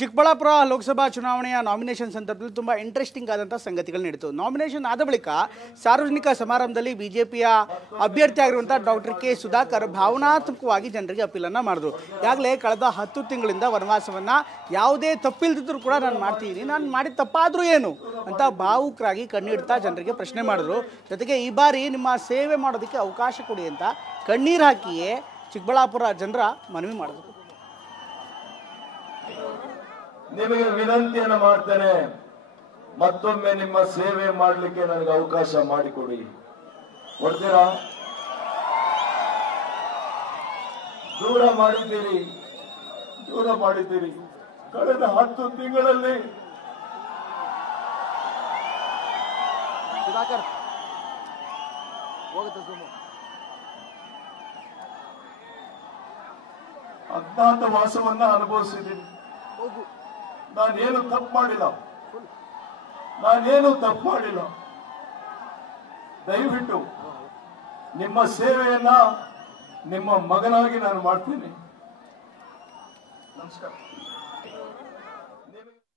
ಚಿಕ್ಕಬಳ್ಳಾಪುರ ಲೋಕಸಭಾ ಚುನಾವಣೆಯ ನಾಮಿನೇಷನ್ ಸಂದರ್ಭದಲ್ಲಿ ತುಂಬ ಇಂಟ್ರೆಸ್ಟಿಂಗ್ ಆದಂಥ ಸಂಗತಿಗಳು ನಡೀತು. ನಾಮಿನೇಷನ್ ಆದ ಬಳಿಕ ಸಾರ್ವಜನಿಕ ಸಮಾರಂಭದಲ್ಲಿ ಬಿಜೆಪಿಯ ಅಭ್ಯರ್ಥಿ ಆಗಿರುವಂಥ ಡಾಕ್ಟರ್ ಕೆ ಸುಧಾಕರ್ ಭಾವನಾತ್ಮಕವಾಗಿ ಜನರಿಗೆ ಅಪೀಲನ್ನು ಮಾಡಿದ್ರು. ಈಗಾಗಲೇ ಕಳೆದ 10 ತಿಂಗಳಿಂದ ವನವಾಸವನ್ನು ಯಾವುದೇ ತಪ್ಪಿಲ್ದಿದ್ರೂ ಕೂಡ ನಾನು ಮಾಡ್ತಿದ್ದೀನಿ, ನಾನು ಮಾಡಿದ ತಪ್ಪಾದರೂ ಏನು ಅಂತ ಭಾವುಕರಾಗಿ ಕಣ್ಣಿಡ್ತಾ ಜನರಿಗೆ ಪ್ರಶ್ನೆ ಮಾಡಿದ್ರು. ಜೊತೆಗೆ ಈ ಬಾರಿ ನಿಮ್ಮ ಸೇವೆ ಮಾಡೋದಕ್ಕೆ ಅವಕಾಶ ಕೊಡಿ ಅಂತ ಕಣ್ಣೀರು ಹಾಕಿಯೇ ಚಿಕ್ಕಬಳ್ಳಾಪುರ ಜನರ ಮನವಿ ಮಾಡಿದ್ರು. ನಿಮಗೆ ವಿನಂತಿಯನ್ನು ಮಾಡ್ತೇನೆ, ಮತ್ತೊಮ್ಮೆ ನಿಮ್ಮ ಸೇವೆ ಮಾಡಲಿಕ್ಕೆ ನನಗೆ ಅವಕಾಶ ಮಾಡಿಕೊಡಿ. ಕೊಡ್ತೀರಾ? ದೂರ ಮಾಡಿದ್ದೀರಿ. ಕಳೆದ 10 ತಿಂಗಳಲ್ಲಿ ಅಜ್ಞಾತ ವಾಸವನ್ನ ಅನುಭವಿಸಿದ್ದೀನಿ. ನಾನೇನು ತಪ್ಪು ಮಾಡಿಲ್ಲ. ದಯವಿಟ್ಟು ನಿಮ್ಮ ಸೇವೆಯನ್ನ ನಿಮ್ಮ ಮಗನಾಗಿ ನಾನು ಮಾಡ್ತೀನಿ. ನಮಸ್ಕಾರ.